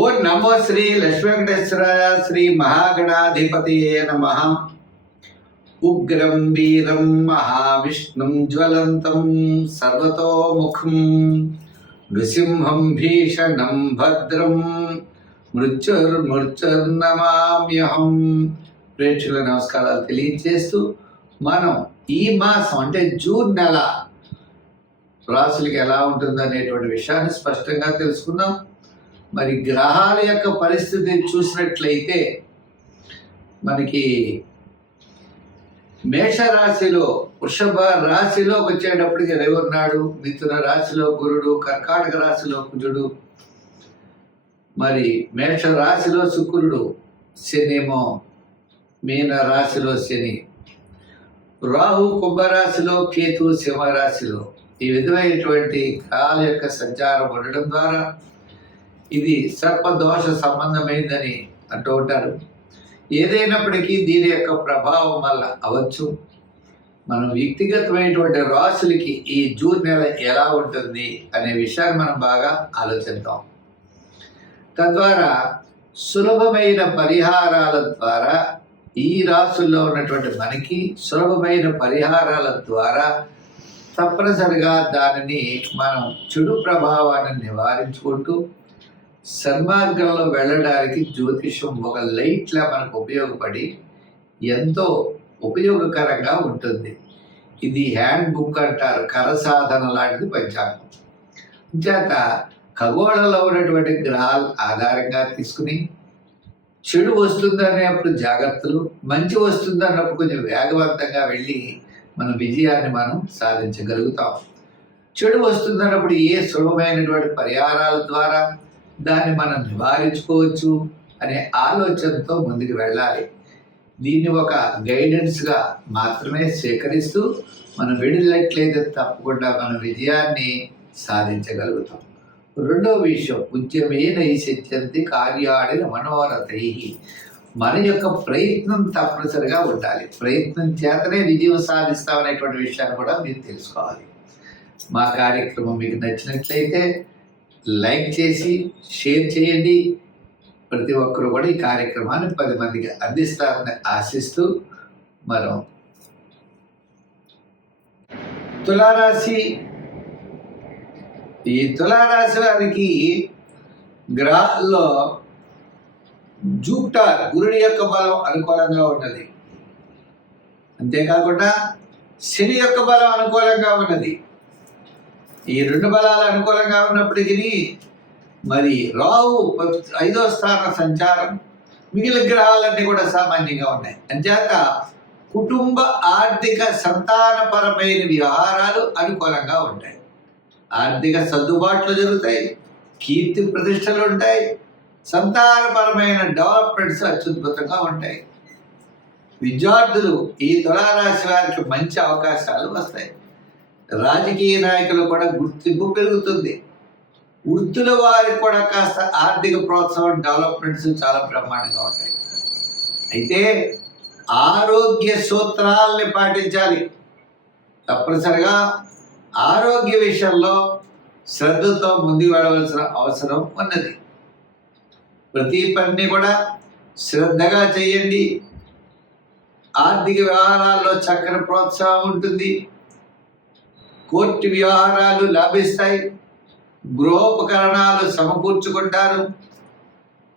ఓం నమో శ్రీ లక్ష్మీ వెంకటేశ్వర శ్రీ మహాగణాధిపతియే నమః. ఉగ్రం వీరం మహావిష్ణుం జ్వలంతం సర్వతోముఖం నృసింహం భీషణం భద్రం మృత్యుర్నమామ్యహం. ప్రేక్షకుల నమస్కారాలు తెలియజేస్తూ మనం ఈ మాసం అంటే జూన్ నెల రాశులకి ఎలా ఉంటుందనేటువంటి విషయాన్ని స్పష్టంగా తెలుసుకుందాం. మరి గ్రహాల యొక్క పరిస్థితి చూసినట్లయితే మనకి మేషరాశిలో వృషభ రాశిలోకి వచ్చేటప్పటికి రవి ఉన్నాడు, మిథున రాశిలో గురుడు, కర్కాటక రాశిలో కుజుడు, మరి మేష రాశిలో శుక్రుడు, శనేమో మీన రాశిలో శని, రాహు కుంభరాశిలో కేతు సింహరాశిలో. ఈ విధమైనటువంటి గ్రహాల యొక్క సంచారం ఉండడం ద్వారా ఇది సర్పదోష సంబంధమైందని అంటూ ఉంటారు. ఏదైనప్పటికీ దీని యొక్క ప్రభావం వల్ల అవచ్చు మనం వ్యక్తిగతమైనటువంటి రాశులకి ఈ జూన్ నెల ఎలా ఉంటుంది అనే విషయాన్ని మనం బాగా ఆలోచిద్దాం. తద్వారా సులభమైన పరిహారాల ద్వారా ఈ రాశుల్లో ఉన్నటువంటి మనకి సులభమైన పరిహారాల ద్వారా తప్పనిసరిగా దానిని మనం చెడు ప్రభావాన్ని నివారించుకుంటూ సన్మార్గంలో వెళ్ళడానికి జ్యోతిషం ఒక లైట్లా మనకు ఉపయోగపడి ఎంతో ఉపయోగకరంగా ఉంటుంది. ఇది హ్యాండ్ బుక్ అంటారు, కరసాధన లాంటిది పంచాంగం. చేత ఖగోళంలో ఉన్నటువంటి గ్రహాల ఆధారంగా తీసుకుని చెడు వస్తుందనేప్పుడు జాగ్రత్తలు, మంచి వస్తుందన్నప్పుడు కొంచెం వేగవంతంగా వెళ్ళి మన విజయాన్ని మనం సాధించగలుగుతాం. చెడు వస్తుందన్నప్పుడు ఏ సులభమైనటువంటి పరిహారాల ద్వారా దాన్ని మనం నివారించుకోవచ్చు అనే ఆలోచనతో ముందుకు వెళ్ళాలి. దీన్ని ఒక గైడెన్స్గా మాత్రమే స్వీకరిస్తూ మనం వెళ్ళినట్లయితే తప్పకుండా మన విజయాన్ని సాధించగలుగుతాం. రెండో విషయం, ఉద్యమే నైసిత్యంతి కార్యాణి మనోరథై. మన యొక్క ప్రయత్నం తప్పనిసరిగా ఉండాలి. ప్రయత్నం చేతనే విజయం సాధిస్తామనేటువంటి విషయాన్ని కూడా మీరు తెలుసుకోవాలి. మా కార్యక్రమం మీకు నచ్చినట్లయితే లైక్ చేసి షేర్ చేయండి. ప్రతి ఒక్కరు కూడా ఈ కార్యక్రమాన్ని 10 మందికి అందిస్తారని ఆశిస్తూ మనం తులారాశి. ఈ తులారాశి వారికి గ్రహాల్లో జూపిటర్ గురుడి యొక్క బలం అనుకూలంగా ఉన్నది. అంతేకాకుండా శని యొక్క బలం అనుకూలంగా ఉన్నది. ఈ రెండు బలాలు అనుకూలంగా ఉన్నప్పటికీ మరి రాహు 5వ స్థాన సంచారం, మిగిలిన గ్రహాలన్నీ కూడా సామాన్యంగా ఉన్నాయి. అంచేత కుటుంబ ఆర్థిక సంతానపరమైన వ్యవహారాలు అనుకూలంగా ఉంటాయి. ఆర్థిక సర్దుబాట్లు జరుగుతాయి, కీర్తి ప్రతిష్టలు ఉంటాయి, సంతానపరమైన డెవలప్మెంట్స్ అత్యద్భుతంగా ఉంటాయి. విద్యార్థులు ఈ తులారాశి వారికి మంచి అవకాశాలు వస్తాయి. రాజకీయ నాయకులు కూడా గుర్తింపు పెరుగుతుంది. వృత్తుల వారికి కూడా కాస్త ఆర్థిక ప్రోత్సాహం, డెవలప్మెంట్స్ చాలా బ్రహ్మాండంగా ఉంటాయి. అయితే ఆరోగ్య సూత్రాలని పాటించాలి. తప్పనిసరిగా ఆరోగ్య విషయంలో శ్రద్ధతో ముందుకు వెళ్ళవలసిన అవసరం ఉన్నది. ప్రతి పనిని కూడా శ్రద్ధగా చేయండి. ఆర్థిక వ్యవహారాల్లో చక్కని ప్రోత్సాహం ఉంటుంది. కోర్టు వ్యవహారాలు లాభిస్తాయి. గృహోపకరణాలు సమకూర్చుకుంటారు.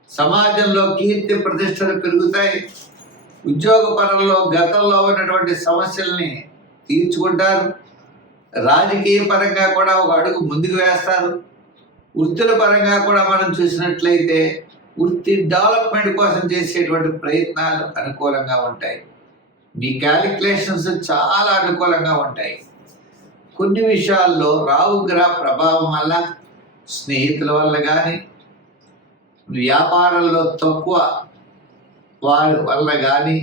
సమాజంలో కీర్తి ప్రతిష్టలు పెరుగుతాయి. ఉద్యోగ పరంలో గతంలో ఉన్నటువంటి సమస్యల్ని తీర్చుకుంటారు. రాజకీయ పరంగా కూడా ఒక అడుగు ముందుకు వేస్తారు. వృత్తుల పరంగా కూడా మనం చూసినట్లయితే వృత్తి డెవలప్మెంట్ కోసం చేసేటువంటి ప్రయత్నాలు అనుకూలంగా ఉంటాయి. మీ క్యాలిక్యులేషన్స్ చాలా అనుకూలంగా ఉంటాయి. కొన్ని విషయాల్లో రాహు గ్రహ ప్రభావం వల్ల, స్నేహితుల వల్ల కానీ, వ్యాపారంలో తక్కువ వారి వల్ల కానీ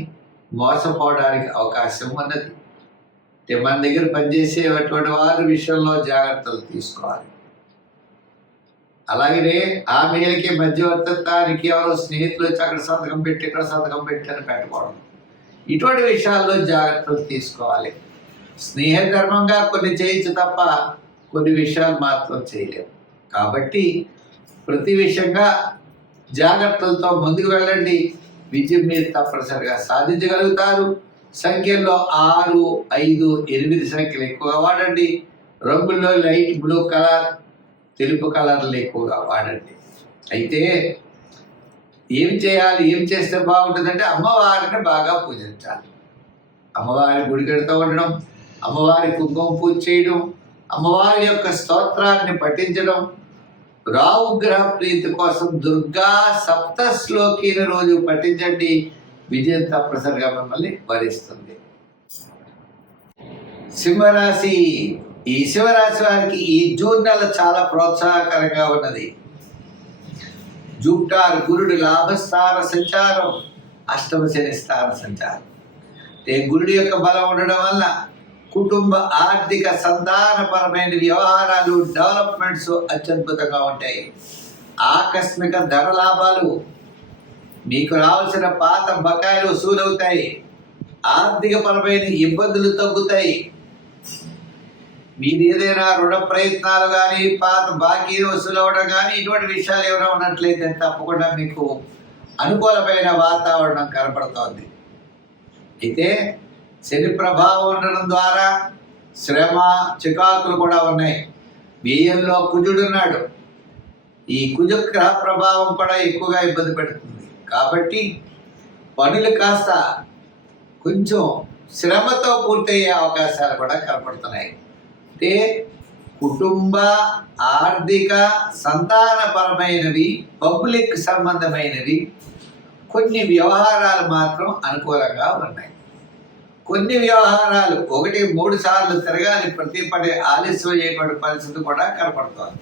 మోసపోవడానికి అవకాశం ఉన్నది. మన దగ్గర పనిచేసేటువంటి వారి విషయంలో జాగ్రత్తలు తీసుకోవాలి. అలాగనే ఆ మేలకి మధ్యవర్తిత్వానికి ఎవరో స్నేహితులు వచ్చి అక్కడ సంతకం పెట్టి ఇక్కడ సంతకం పెట్టి అని పెట్టుకోవడం, ఇటువంటి విషయాల్లో జాగ్రత్తలు తీసుకోవాలి. స్నేహధర్మంగా కొన్ని చేయొచ్చు తప్ప కొన్ని విషయాలు మాత్రం చేయలేము. కాబట్టి ప్రతి విషయంగా జాగ్రత్తలతో ముందుకు వెళ్ళండి. విజయం మీరు తప్పనిసరిగా సాధించగలుగుతారు. సంఖ్యల్లో 6, 5, 8 సంఖ్యలు ఎక్కువగా వాడండి. రంగుల్లో లైట్ బ్లూ కలర్, తెలుపు కలర్లు ఎక్కువగా వాడండి. అయితే ఏం చేయాలి, ఏం చేస్తే బాగుంటుందంటే అమ్మవారిని బాగా పూజించాలి. అమ్మవారి గుడికెడుతూ ఉండడం, అమ్మవారి కుంకుమ పూజ చేయడం, అమ్మవారి యొక్క స్తోత్రాన్ని పఠించడం, రావు గ్రహ ప్రీతి కోసం దుర్గా సప్తశ్లోకిని రోజు పఠించండి. విజయం తప్పనిసరిగా మిమ్మల్ని వరిస్తుంది. సింహరాశి. ఈ సింహరాశి వారికి ఈ జూన్ నెల చాలా ప్రోత్సాహకరంగా ఉన్నది. జూపిటర్ గురుడు లాభస్థాన సంచారం, అష్టమ శని స్థాన సంచారం. గురుడి యొక్క బలం ఉండడం వల్ల కుటుంబ ఆర్థిక సంతానపరమైన వ్యవహారాలు డెవలప్మెంట్స్ అత్యద్భుతంగా ఉంటాయి. ఆకస్మిక ధన లాభాలు, మీకు రావాల్సిన పాత బకాయిలు వసూలవుతాయి. ఆర్థిక పరమైన ఇబ్బందులు తగ్గుతాయి. మీరు ఏదైనా రుణ ప్రయత్నాలు కానీ, పాత బాకీ వసూలు అవ్వడం కానీ, ఇటువంటి విషయాలు ఏమైనా ఉన్నట్లయితే తప్పకుండా మీకు అనుకూలమైన వాతావరణం కనపడుతోంది. అయితే శని ప్రభావం ఉండడం ద్వారా శ్రమ, చికాకులు కూడా ఉన్నాయి. వ్యయంలో కుజుడున్నాడు. ఈ కుజ గ్రహ ప్రభావం కూడా ఎక్కువగా ఇబ్బంది పెడుతుంది. కాబట్టి పనులు కాస్త కొంచెం శ్రమతో పూర్తయ్యే అవకాశాలు కూడా కనపడుతున్నాయి. అంటే కుటుంబ ఆర్థిక సంతానపరమైనవి, పబ్లిక్ సంబంధమైనవి కొన్ని వ్యవహారాలు మాత్రం అనుకూలంగా ఉన్నాయి. కొన్ని వ్యవహారాలు 1-3 సార్లు తిరగాలి, ప్రతి పడే ఆలస్యం చేయబడే పరిస్థితి కూడా కనపడుతోంది.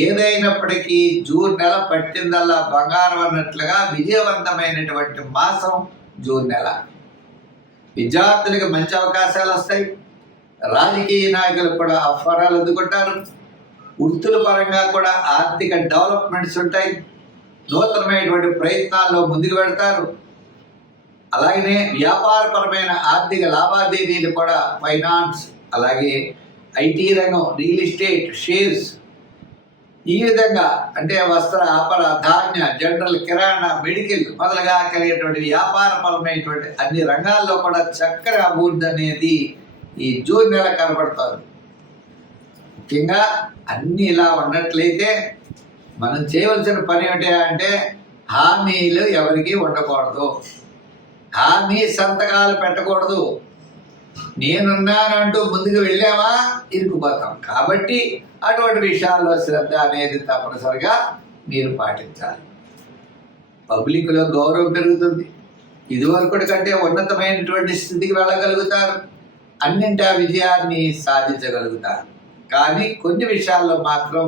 ఏదైనప్పటికీ జూన్ నెల పట్టిందల్లా బంగారం అన్నట్లుగా విజయవంతమైనటువంటి మాసం జూన్ నెల. విద్యార్థులకు మంచి అవకాశాలు వస్తాయి. రాజకీయ నాయకులు కూడా ఆహ్వానాలు అందుకుంటారు. వృత్తుల పరంగా కూడా ఆర్థిక డెవలప్మెంట్స్ ఉంటాయి. నూతనమైనటువంటి ప్రయత్నాల్లో ముందుకు పెడతారు. అలాగనే వ్యాపారపరమైన ఆర్థిక లావాదేవీలు కూడా ఫైనాన్స్, అలాగే ఐటీ రంగం, రియల్ ఎస్టేట్, షేర్స్, ఈ విధంగా అంటే వస్త్ర, ఆపర, ధాన్య, జనరల్, కిరాణా, మెడికల్ మొదలుగా కలిగేటువంటి వ్యాపారపరమైనటువంటి అన్ని రంగాల్లో కూడా చక్కని అభివృద్ధి అనేది ఈ జూన్ నెల కనబడుతుంది. ముఖ్యంగా అన్ని ఇలా ఉన్నట్లయితే మనం చేయవలసిన పని ఏమిటి అంటే హామీలు ఎవరికి ఉండకూడదు. హామీ సంతకాలు పెట్టకూడదు. నేనున్నానంటూ ముందుకు వెళ్ళామా ఇరుకుపోతాం. కాబట్టి అటువంటి విషయాల్లో శ్రద్ధ అనేది తప్పనిసరిగా మీరు పాటించాలి. పబ్లిక్లో గౌరవం పెరుగుతుంది. ఇదివరకటి కంటే ఉన్నతమైనటువంటి స్థితికి వెళ్ళగలుగుతారు. అన్నింటా విజయాన్ని సాధించగలుగుతారు. కానీ కొన్ని విషయాల్లో మాత్రం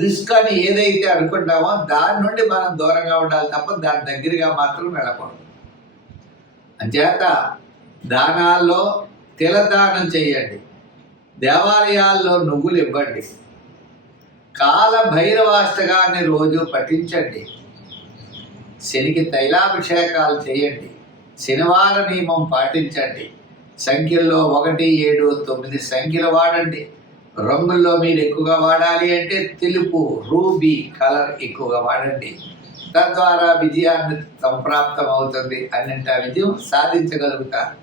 రిస్క్ అని ఏదైతే అనుకుంటామో దాని నుండి మనం దూరంగా ఉండాలి తప్ప దాని దగ్గరగా మాత్రం వెళ్ళకూడదు. అంచేత దానాల్లో తిలదానం చేయండి. దేవాలయాల్లో నువ్వులు ఇవ్వండి. కాల భైరవాష్టకాన్ని రోజు పఠించండి. శనికి తైలాభిషేకాలు చేయండి. శనివార నియమం పాటించండి. సంఖ్యల్లో 1, 7, 9 సంఖ్యలు వాడండి. రంగుల్లో మీరు ఎక్కువగా వాడాలి అంటే తెలుపు, రూబీ కలర్ ఎక్కువగా వాడండి. తద్వారా విజయాన్ని సంప్రాప్తం అవుతుంది. అన్నింటా విజయం సాధించగలుగుతారు.